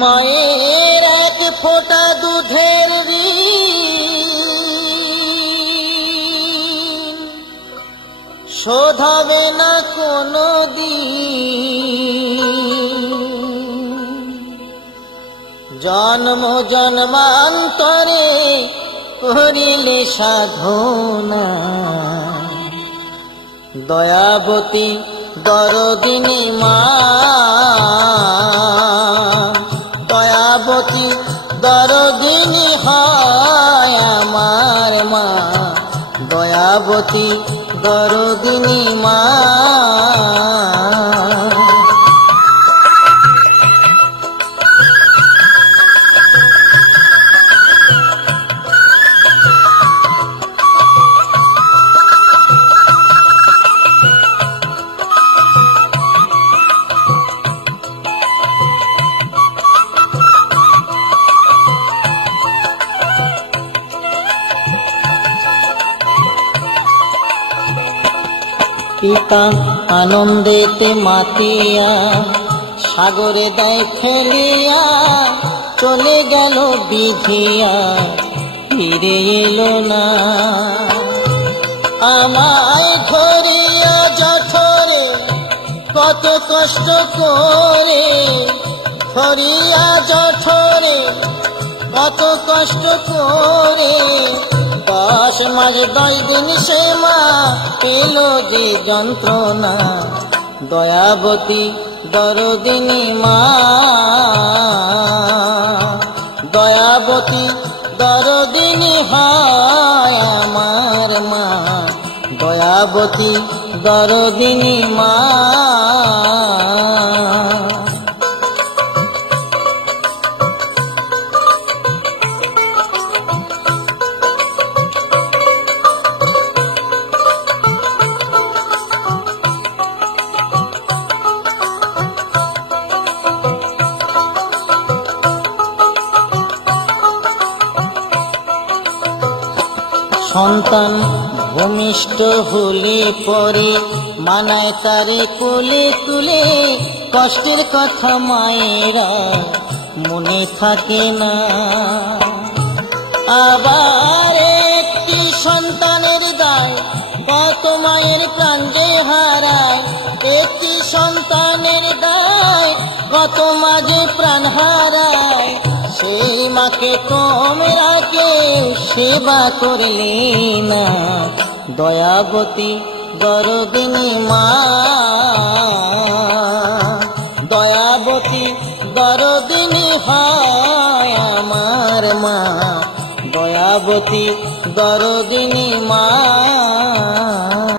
মায়ের এক ফোঁটা দুধের ঋণ শোধাবে না কোনো দিন। জন্ম জন্মান্তরে করিলে সাধনা, দয়াবতী দরদিনী মা, দয়াবতী দরদিনী হয় আমার মা, দয়াবতী দরদিনী মা। পিতা আনন্দেতে মাতিয়া সাগরে দেয় ফেলিয়া, চলে গেল বিধিয়া ফিরে এলো না। আমায় ধরিয়া জঠরে কত কষ্ট করে, ধরিয়া জঠরে কত কষ্ট করে, 10 মাস 10 দিন সে মা পেল যে যন্ত্রণা। দয়াবতী দরদিনী মা, দয়াবতী দরদিনী হয় আমার মা, দয়াবতী দরদিনী মা। সন্তান ভূমিষ্ঠ হলে পরে মানায় তারে কোলে তুলে, কষ্টের কথা মায়েরা মনে থাকে না। আবার একটি সন্তানের দায় কত মায়ের প্রাণ যে হারায়, একটি সন্তানের দায় কত মা যে প্রাণ হারায়। সেই মাকে তোমরা কেউ সেবা করলে না, দয়াবতী দরদিনী মা, দয়াবতী দরদিনী হয় আমার মা, দয়াবতী দরদিনী মা।